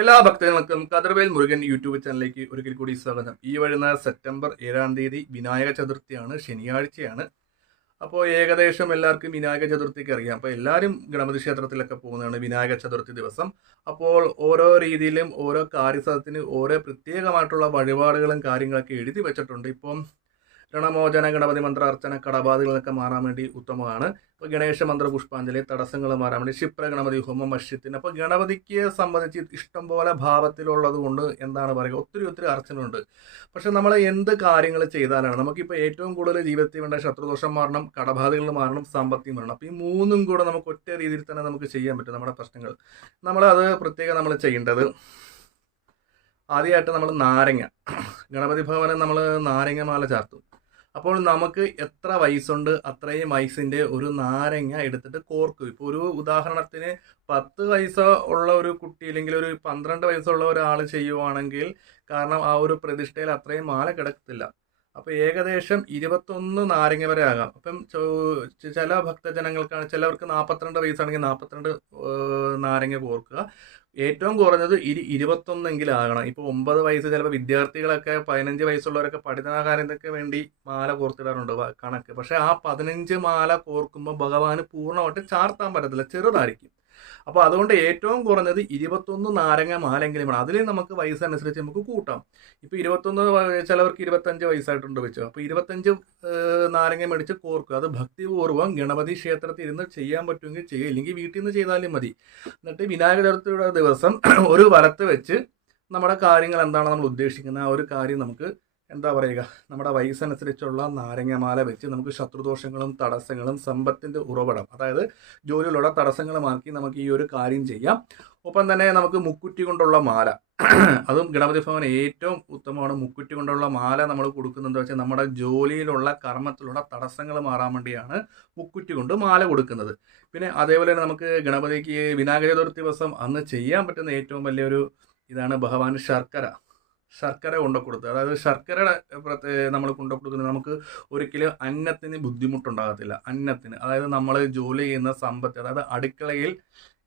എല്ലാ ഭക്തജനങ്ങൾക്കും കതിർവേൽ മുരുകൻ യൂട്യൂബ് ചാനലിലേക്ക് ഒരിക്കൽ കൂടി സ്വാഗതം. ഈ വരുന്ന സെപ്റ്റംബർ 7-ാം തീയതി വിനായക ചതുർത്ഥിയാണ്, ശനിയാഴ്ചയാണ്. അപ്പോൾ ഏകദേശം എല്ലാവർക്കും വിനായക ചതുർത്ഥിക്ക് അറിയാം. അപ്പോൾ എല്ലാവരും ഗണപതി ക്ഷേത്രത്തിലൊക്കെ പോകുന്നതാണ് വിനായക ചതുർത്ഥി ദിവസം. അപ്പോൾ ഓരോ രീതിയിലും ഓരോ കാര്യസാധത്തിന് ഓരോ പ്രത്യേകമായിട്ടുള്ള വഴിപാടുകളും കാര്യങ്ങളൊക്കെ എഴുതി വെച്ചിട്ടുണ്ട്. ഇപ്പം രണമോചന ഗണപതി മന്ത്രാർച്ചന കടബാധകളൊക്കെ മാറാൻ വേണ്ടി ഉത്തമമാണ്. ഇപ്പോൾ ഗണേശ മന്ത്ര പുഷ്പാഞ്ജലി തടസ്സങ്ങൾ മാറാൻ വേണ്ടി ക്ഷിപ്ര ഗണപതി ഹോമം മഷ്യത്തിന്. അപ്പോൾ ഗണപതിക്ക് സംബന്ധിച്ച് ഇഷ്ടംപോലെ ഭാവത്തിലുള്ളത് കൊണ്ട് എന്താണ് പറയുക, ഒത്തിരി അർച്ചനയുണ്ട്. പക്ഷെ നമ്മൾ എന്ത് കാര്യങ്ങൾ ചെയ്താലാണ് നമുക്കിപ്പോൾ ഏറ്റവും കൂടുതൽ ജീവിതത്തിൽ വേണ്ട ശത്രുദോഷം മാറണം, കടബാധകൾ മാറണം, സാമ്പത്തികം മാറണം. അപ്പോൾ ഈ മൂന്നും കൂടെ നമുക്ക് ഒറ്റ രീതിയിൽ തന്നെ നമുക്ക് ചെയ്യാൻ പറ്റും. നമ്മുടെ പ്രശ്നങ്ങൾ അത് പ്രത്യേകം നമ്മൾ ചെയ്യേണ്ടത്, ആദ്യമായിട്ട് നമ്മൾ നാരങ്ങ, ഗണപതി ഭവനം നമ്മൾ നാരങ്ങമാല ചാർത്തും. അപ്പോൾ നമുക്ക് എത്ര വയസ്സുണ്ട് അത്രയും വയസ്സിൻ്റെ ഒരു നാരങ്ങ എടുത്തിട്ട് കോർക്കും. ഇപ്പോൾ ഒരു ഉദാഹരണത്തിന് 10 വയസ്സ് ഉള്ള ഒരു കുട്ടി അല്ലെങ്കിൽ ഒരു 12 വയസ്സുള്ള ഒരാൾ ചെയ്യുവാണെങ്കിൽ, കാരണം ആ ഒരു പ്രതിഷ്ഠയിൽ അത്രയും മാല കിടക്കത്തില്ല. അപ്പോൾ ഏകദേശം 21 നാരങ്ങ വരെ ആകാം. അപ്പം ചില ഭക്തജനങ്ങൾക്കാണ്, ചിലവർക്ക് 42 വയസ്സാണെങ്കിൽ 42 നാരങ്ങ കോർക്കുക. ഏറ്റവും കുറഞ്ഞത് 21 ആകണം. ഇപ്പോൾ 9 വയസ്സ്, ചിലപ്പോൾ വിദ്യാർത്ഥികളൊക്കെ 15 വയസ്സുള്ളവരൊക്കെ പഠിതാകാര്യത്തൊക്കെ വേണ്ടി മാല കോർത്തിടാറുണ്ട് കണക്ക്. പക്ഷേ ആ 15 മാല കോർക്കുമ്പോൾ ഭഗവാന് പൂർണ്ണമായിട്ട് ചാർത്താൻ പറ്റത്തില്ല, ചെറുതായിരിക്കും. അപ്പോൾ അതുകൊണ്ട് ഏറ്റവും കുറഞ്ഞത് 21 നാരങ്ങ മാലെങ്കിലും വേണം. അതിൽ നമുക്ക് വയസ്സനുസരിച്ച് നമുക്ക് കൂട്ടാം. ഇപ്പോൾ 21, ചിലവർക്ക് 25 വയസ്സായിട്ടുണ്ട് വെച്ചോ. അപ്പോൾ 25 നാരങ്ങ മേടിച്ച് കോർക്കുക. അത് ഭക്തിപൂർവ്വം ഗണപതി ക്ഷേത്രത്തിൽ ഇരുന്ന് ചെയ്യാൻ പറ്റുമെങ്കിൽ ചെയ്യുക, ഇല്ലെങ്കിൽ വീട്ടിൽ നിന്ന് ചെയ്താലും മതി. എന്നിട്ട് വിനായക ചതുർത്ഥിയുടെ ദിവസം ഒരു വലത്ത് വെച്ച് നമ്മുടെ കാര്യങ്ങൾ എന്താണ് നമ്മൾ ഉദ്ദേശിക്കുന്നത് ആ ഒരു കാര്യം നമുക്ക് എന്താ പറയുക, നമ്മുടെ വയസ്സനുസരിച്ചുള്ള നാരങ്ങമാല വെച്ച് നമുക്ക് ശത്രുദോഷങ്ങളും തടസ്സങ്ങളും സമ്പത്തിൻ്റെ ഉറവിടം, അതായത് ജോലിയിലുള്ള തടസ്സങ്ങൾ മാറ്റി നമുക്ക് ഈ ഒരു കാര്യം ചെയ്യാം. ഒപ്പം തന്നെ നമുക്ക് മുക്കുറ്റി കൊണ്ടുള്ള മാല, അതും ഗണപതി ഭവൻ ഏറ്റവും ഉത്തമമാണ്. മുക്കുറ്റി കൊണ്ടുള്ള മാല നമ്മൾ കൊടുക്കുന്നത് വെച്ചാൽ നമ്മുടെ ജോലിയിലുള്ള കർമ്മത്തിലുള്ള തടസ്സങ്ങൾ മാറാൻ വേണ്ടിയാണ് മുക്കുറ്റി കൊണ്ട് മാല കൊടുക്കുന്നത്. പിന്നെ അതേപോലെ തന്നെ നമുക്ക് ഗണപതിക്ക് വിനായക ചതുർത്ഥി ദിവസം അന്ന് ചെയ്യാൻ പറ്റുന്ന ഏറ്റവും വലിയൊരു ഇതാണ് ഭഗവാൻ ശർക്കര കൊണ്ടു കൊടുത്ത്. അതായത് ശർക്കരയുടെ നമ്മൾ കൊണ്ടു കൊടുക്കുന്നത് നമുക്ക് ഒരിക്കലും അന്നത്തിന് ബുദ്ധിമുട്ടുണ്ടാകത്തില്ല. അന്നത്തിന്, അതായത് നമ്മൾ ജോലി ചെയ്യുന്ന സമ്പത്ത്, അതായത് അടുക്കളയിൽ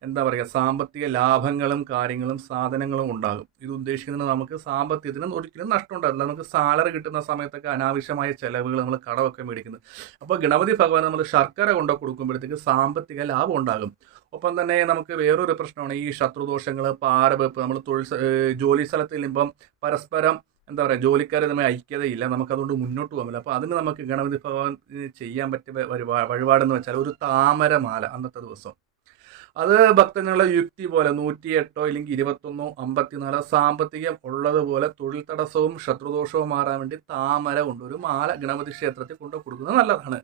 എന്താ പറയുക, സാമ്പത്തിക ലാഭങ്ങളും കാര്യങ്ങളും സാധനങ്ങളും ഉണ്ടാകും. ഇത് ഉദ്ദേശിക്കുന്നത് നമുക്ക് സാമ്പത്തികത്തിന് ഒരിക്കലും നഷ്ടം ഉണ്ടാകില്ല. നമുക്ക് സാലറി കിട്ടുന്ന സമയത്തൊക്കെ അനാവശ്യമായ ചിലവുകൾ, നമ്മൾ കടമൊക്കെ മേടിക്കുന്നത്. അപ്പോൾ ഗണപതി ഭഗവാൻ നമ്മൾ ശർക്കര കൊണ്ടു കൊടുക്കുമ്പോഴത്തേക്ക് സാമ്പത്തിക ലാഭം ഉണ്ടാകും. ഒപ്പം തന്നെ നമുക്ക് വേറൊരു പ്രശ്നമാണ് ഈ ശത്രുദോഷങ്ങൾ, പാരവെപ്പ്. നമ്മൾ ജോലി സ്ഥലത്ത് ചെല്ലുമ്പം പരസ്പരം എന്താ പറയുക, ജോലിക്കാരെ തമ്മിൽ ഐക്യതയില്ല, നമുക്കതുകൊണ്ട് മുന്നോട്ട് പോകാൻ. അപ്പോൾ അതിന് നമുക്ക് ഗണപതി ഭഗവാൻ ചെയ്യാൻ പറ്റിയ വഴിപാടെന്ന് വെച്ചാൽ ഒരു താമരമാല അന്നത്തെ ദിവസം. അത് ഭക്തനുള്ള യുക്തി പോലെ 108 ഇല്ലെങ്കിൽ 21, 54 സാമ്പത്തികം ഉള്ളതുപോലെ തൊഴിൽ തടസ്സവും ശത്രുദോഷവും മാറാൻ വേണ്ടി താമര കൊണ്ട് ഒരു മാല ഗണപതി ക്ഷേത്രത്തിൽ കൊണ്ടു കൊടുക്കുന്നത് നല്ലതാണ്.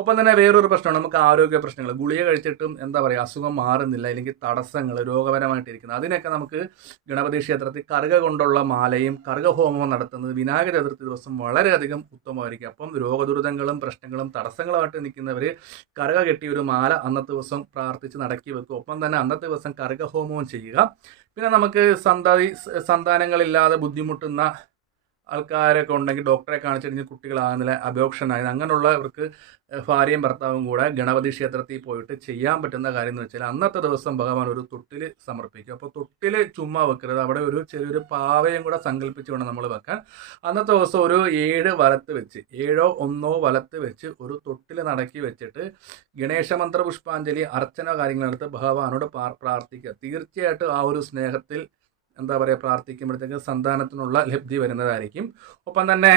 ഒപ്പം തന്നെ വേറൊരു പ്രശ്നമാണ് നമുക്ക് ആരോഗ്യ പ്രശ്നങ്ങൾ. ഗുളിക കഴിച്ചിട്ടും എന്താ പറയുക, അസുഖം മാറുന്നില്ല, അല്ലെങ്കിൽ തടസ്സങ്ങൾ രോഗപരമായിട്ടിരിക്കുന്നത്, അതിനൊക്കെ നമുക്ക് ഗണപതി ക്ഷേത്രത്തിൽ കറുക കൊണ്ടുള്ള മാലയും കറുകഹോമവും നടത്തുന്നത് വിനായക ചതുർത്ഥി ദിവസം വളരെയധികം ഉത്തമമായിരിക്കും. അപ്പം രോഗദുരിതങ്ങളും പ്രശ്നങ്ങളും തടസ്സങ്ങളുമായിട്ട് നിൽക്കുന്നവർ കറുക കെട്ടിയ ഒരു മാല അന്നത്തെ ദിവസം പ്രാർത്ഥിച്ച് നടക്കി വെക്കും. ഒപ്പം തന്നെ അന്നത്തെ ദിവസം കറുകഹോമവും ചെയ്യുക. പിന്നെ നമുക്ക് സന്താനങ്ങളില്ലാതെ ബുദ്ധിമുട്ടുന്ന ആൾക്കാരൊക്കെ ഉണ്ടെങ്കിൽ ഡോക്ടറെ കാണിച്ചിട്ട് കുട്ടികളാകുന്നില്ല, അബോർഷനായത്, അങ്ങനെയുള്ളവർക്ക് ഭാര്യയും ഭർത്താവും കൂടെ ഗണപതി ക്ഷേത്രത്തിൽ പോയിട്ട് ചെയ്യാൻ പറ്റുന്ന കാര്യം എന്ന് വെച്ചാൽ അന്നത്തെ ദിവസം ഭഗവാൻ ഒരു തൊട്ടിൽ സമർപ്പിക്കും. അപ്പോൾ തൊട്ടിൽ ചുമ്മാ വെക്കരുത്, അവിടെ ഒരു ചെറിയൊരു പാവയും കൂടെ സങ്കല്പിച്ച് വേണം നമ്മൾ വെക്കാൻ. അന്നത്തെ ദിവസം ഒരു 7 വലത്ത് വെച്ച്, 7 1 വലത്ത് വെച്ച് ഒരു തൊട്ടിൽ നടക്കി വെച്ചിട്ട് ഗണേശ മന്ത്ര പുഷ്പാഞ്ജലി അർച്ചന കാര്യങ്ങളെടുത്ത് ഭഗവാനോട് പ്രാർത്ഥിക്കുക. തീർച്ചയായിട്ടും ആ ഒരു സ്നേഹത്തിൽ എന്താ പറയുക, പ്രാർത്ഥിക്കുമ്പോഴത്തേക്ക് സന്താനത്തിനുള്ള ലബ്ധി വരുന്നതായിരിക്കും. ഒപ്പം തന്നെ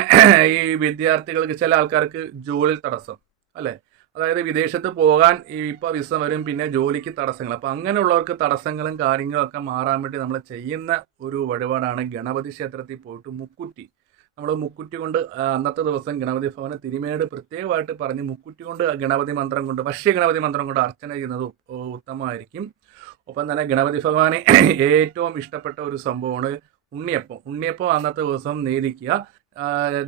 ഈ വിദ്യാർത്ഥികൾക്ക്, ചില ആൾക്കാർക്ക് ജോലി തടസ്സം അല്ലേ, അതായത് വിദേശത്ത് പോകാൻ ഇപ്പോൾ വിസ വരും, പിന്നെ ജോലിക്ക് തടസ്സങ്ങൾ. അപ്പോൾ അങ്ങനെയുള്ളവർക്ക് തടസ്സങ്ങളും കാര്യങ്ങളൊക്കെ മാറാൻ വേണ്ടി നമ്മൾ ചെയ്യുന്ന ഒരു വഴിപാടാണ് ഗണപതി ക്ഷേത്രത്തിൽ പോയിട്ട് മുക്കുറ്റി. നമ്മൾ മുക്കുറ്റി കൊണ്ട് അന്നത്തെ ദിവസം ഗണപതി ഭവന തിരുമേട് പ്രത്യേകമായിട്ട് പറഞ്ഞ് മുക്കുറ്റി കൊണ്ട് ഗണപതി മന്ത്രം കൊണ്ട്, ഗണപതി മന്ത്രം കൊണ്ട് അർച്ചന ചെയ്യുന്നത് ഉത്തമമായിരിക്കും. ഒപ്പം തന്നെ ഗണപതി ഭഗവാന് ഏറ്റവും ഇഷ്ടപ്പെട്ട ഒരു സംഭവമാണ് ഉണ്ണിയപ്പം അന്നത്തെ ദിവസം നേദിക്കുക,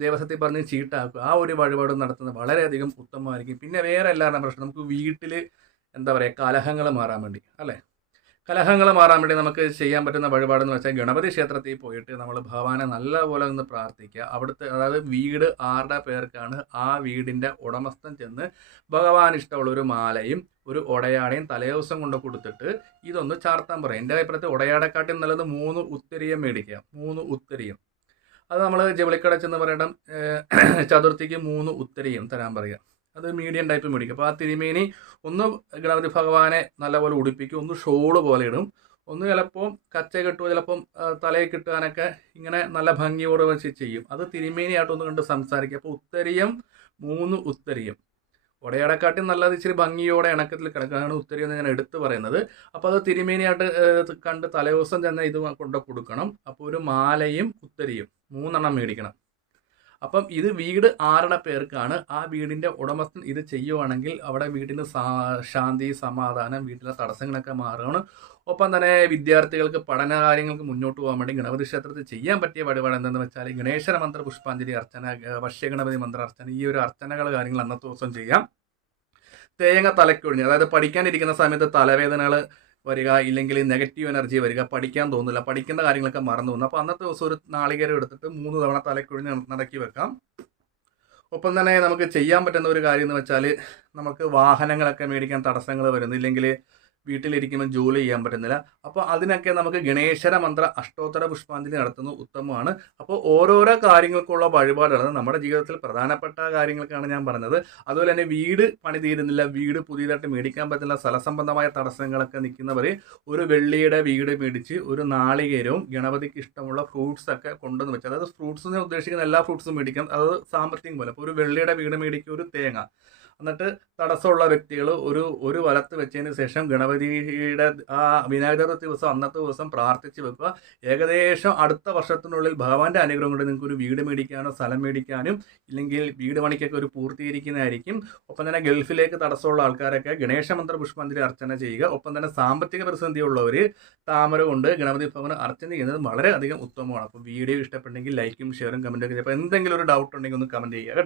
ദേവസ്വത്തിൽ പറഞ്ഞ് ചീട്ടാക്കുക. ആ ഒരു വഴിപാട് നടത്തുന്നത് വളരെയധികം ഉത്തമമായിരിക്കും. പിന്നെ വേറെ എല്ലാവരുടെ പ്രശ്നം, നമുക്ക് വീട്ടിൽ എന്താ പറയുക, കലഹങ്ങൾ മാറാൻ വേണ്ടി അല്ലേ, കലഹങ്ങൾ മാറാൻ വേണ്ടി നമുക്ക് ചെയ്യാൻ പറ്റുന്ന വഴിപാടെന്ന് വെച്ചാൽ ഗണപതി ക്ഷേത്രത്തിൽ പോയിട്ട് നമ്മൾ ഭഗവാനെ നല്ലപോലെ ഒന്ന് പ്രാർത്ഥിക്കുക. അവിടുത്തെ അതായത് വീട് ആരുടെ പേർക്കാണ് ആ വീടിൻ്റെ ഉടമസ്ഥൻ ചെന്ന് ഭഗവാൻ ഇഷ്ടമുള്ള ഒരു മാലയും ഒരു ഉടയാടയും തലേദിവസം കൊണ്ട് കൊടുത്തിട്ട് ഇതൊന്ന് ചാർത്താൻ പറയും. എൻ്റെ അഭിപ്രായത്തിൽ ഉടയാടക്കാട്ടിൽ നല്ലത് 3 ഉത്തരീയം മേടിക്കുക. 3 ഉത്തരീയം അത് നമ്മൾ ജവളിക്കട ചെന്ന് പറയണം ചതുർത്ഥിക്ക് 3 ഉത്തരീയം തരാൻ പറയുക. അത് മീഡിയം ടൈപ്പ് മേടിക്കും. അപ്പോൾ ആ തിരുമേനി ഒന്ന് ഗണപതി ഭഗവാനെ നല്ലപോലെ ഉടുപ്പിക്കും, ഒന്ന് ഷോള് പോലെ ഇടും, ഒന്ന് ചിലപ്പോൾ കച്ച കെട്ടുക, ചിലപ്പം തലയിൽ കിട്ടാനൊക്കെ ഇങ്ങനെ നല്ല ഭംഗിയോടെ വെച്ച് ചെയ്യും. അത് തിരുമേനിയായിട്ടൊന്ന് കണ്ട് സംസാരിക്കുക. അപ്പോൾ ഉത്തരീയം 3 ഉത്തരീയം. ഉടയടക്കാട്ടി നല്ലത് ഇച്ചിരി ഭംഗിയോടെ ഇണക്കത്തിൽ കിടക്കുകയാണ് ഉത്തരീയം എന്ന് ഞാൻ എടുത്തു പറയുന്നത്. അപ്പോൾ അത് തിരുമേനിയായിട്ട് കണ്ട് തലേദിവസം തന്നെ ഇത് കൊണ്ട് കൊടുക്കണം. അപ്പോൾ ഒരു മാലയും ഉത്തരിയും 3 മേടിക്കണം. അപ്പം ഇത് വീട് ആരുടെ പേർക്കാണ് ആ വീടിൻ്റെ ഉടമസ്ഥൻ ഇത് ചെയ്യുവാണെങ്കിൽ അവിടെ വീടിന് ശാന്തി സമാധാനം, വീട്ടിലെ തടസ്സങ്ങളൊക്കെ മാറുകയാണ്. ഒപ്പം തന്നെ വിദ്യാർത്ഥികൾക്ക് പഠന കാര്യങ്ങൾക്ക് മുന്നോട്ട് പോകാൻ വേണ്ടി ഗണപതി ക്ഷേത്രത്തിൽ ചെയ്യാൻ പറ്റിയ വഴിപാട് എന്തെന്ന് വെച്ചാൽ ഗണേശന മന്ത്ര പുഷ്പാഞ്ജലി അർച്ചന, വശ്യഗണപതി മന്ത്ര അർച്ചന, ഈ ഒരു അർച്ചനകൾ കാര്യങ്ങൾ അന്നത്തെ ദിവസം ചെയ്യാം. തേങ്ങ തലക്കൊഴിഞ്ഞ്, അതായത് പഠിക്കാനിരിക്കുന്ന സമയത്ത് തലവേദനകൾ വരിക, ഇല്ലെങ്കിൽ നെഗറ്റീവ് എനർജി വരിക, പഠിക്കാൻ തോന്നില്ല, പഠിക്കേണ്ട കാര്യങ്ങളൊക്കെ മറന്നു പോകുന്നു. അപ്പോൾ അന്നത്തെ ദിവസം ഒരു നാളികേരം എടുത്തിട്ട് 3 തവണ തലക്കൊഴിഞ്ഞ് നടക്കി വെക്കാം. ഒപ്പം തന്നെ നമുക്ക് ചെയ്യാൻ പറ്റുന്ന ഒരു കാര്യം എന്ന് വെച്ചാൽ നമുക്ക് വാഹനങ്ങളൊക്കെ മേടിക്കാൻ തടസ്സങ്ങൾ വരുന്നില്ലെങ്കിൽ വീട്ടിലിരിക്കുമ്പോൾ ജോലി ചെയ്യാൻ പറ്റുന്നില്ല. അപ്പോൾ അതിനൊക്കെ നമുക്ക് ഗണേശര മന്ത്ര അഷ്ടോത്തര പുഷ്പാഞ്ജലി നടത്തുന്നത് ഉത്തമമാണ്. അപ്പോൾ ഓരോരോ കാര്യങ്ങൾക്കുള്ള വഴിപാടുകൾ നമ്മുടെ ജീവിതത്തിൽ പ്രധാനപ്പെട്ട കാര്യങ്ങൾക്കാണ് ഞാൻ പറഞ്ഞത്. അതുപോലെ തന്നെ വീട് പണി തീരുന്നില്ല, വീട് പുതിയതായിട്ട് മേടിക്കാൻ പറ്റുന്ന സ്ഥലസംബന്ധമായ തടസ്സങ്ങളൊക്കെ നിൽക്കുന്നവർ ഒരു വെള്ളിയുടെ വീട് മേടിച്ച് ഒരു നാളികേരവും ഗണപതിക്ക് ഇഷ്ടമുള്ള ഫ്രൂട്ട്സ് ഒക്കെ കൊണ്ടുവന്ന് വെച്ചാൽ, അതായത് ഫ്രൂട്ട്സ് എന്ന് ഉദ്ദേശിക്കുന്ന എല്ലാ ഫ്രൂട്ട്സും മേടിക്കാം, അത് സാമ്പത്തികം പോലെ. അപ്പോൾ ഒരു വെള്ളിയുടെ വീട് മേടിക്കുക, ഒരു തേങ്ങ, എന്നിട്ട് തടസ്സമുള്ള വ്യക്തികൾ ഒരു വലത്ത് വെച്ചതിന് ശേഷം ഗണപതിയുടെ ആ വിനായക ചതുർത്ഥി ദിവസം അന്നത്തെ ദിവസം പ്രാർത്ഥിച്ച് വെക്കുക. ഏകദേശം അടുത്ത വർഷത്തിനുള്ളിൽ ഭഗവാന്റെ അനുഗ്രഹം കൊണ്ട് നിങ്ങൾക്ക് ഒരു വീട് മേടിക്കാനോ സ്ഥലം മേടിക്കാനും ഇല്ലെങ്കിൽ വീട് പണിക്കൊക്കെ ഒരു പൂർത്തീകരിക്കുന്നതായിരിക്കും. ഒപ്പം തന്നെ ഗൾഫിലേക്ക് തടസ്സമുള്ള ആൾക്കാരൊക്കെ ഗണേശമന്ത്ര പുഷ്പാഞ്ജലി അർച്ചന ചെയ്യുക. ഒപ്പം തന്നെ സാമ്പത്തിക പ്രതിസന്ധി ഉള്ളവർ താമര കൊണ്ട് ഗണപതി ഭവൻ അർച്ചന ചെയ്യുന്നത് വളരെയധികം ഉത്തമമാണ്. അപ്പോൾ വീഡിയോ ഇഷ്ടപ്പെട്ടെങ്കിൽ ലൈക്കും ഷെയറും കമൻറ്റൊക്കെ ചെയ്യുക. അപ്പോൾ എന്തെങ്കിലും ഒരു ഡൗട്ട് ഉണ്ടെങ്കിൽ ഒന്ന് കമൻറ്റ് ചെയ്യുക കേട്ടോ.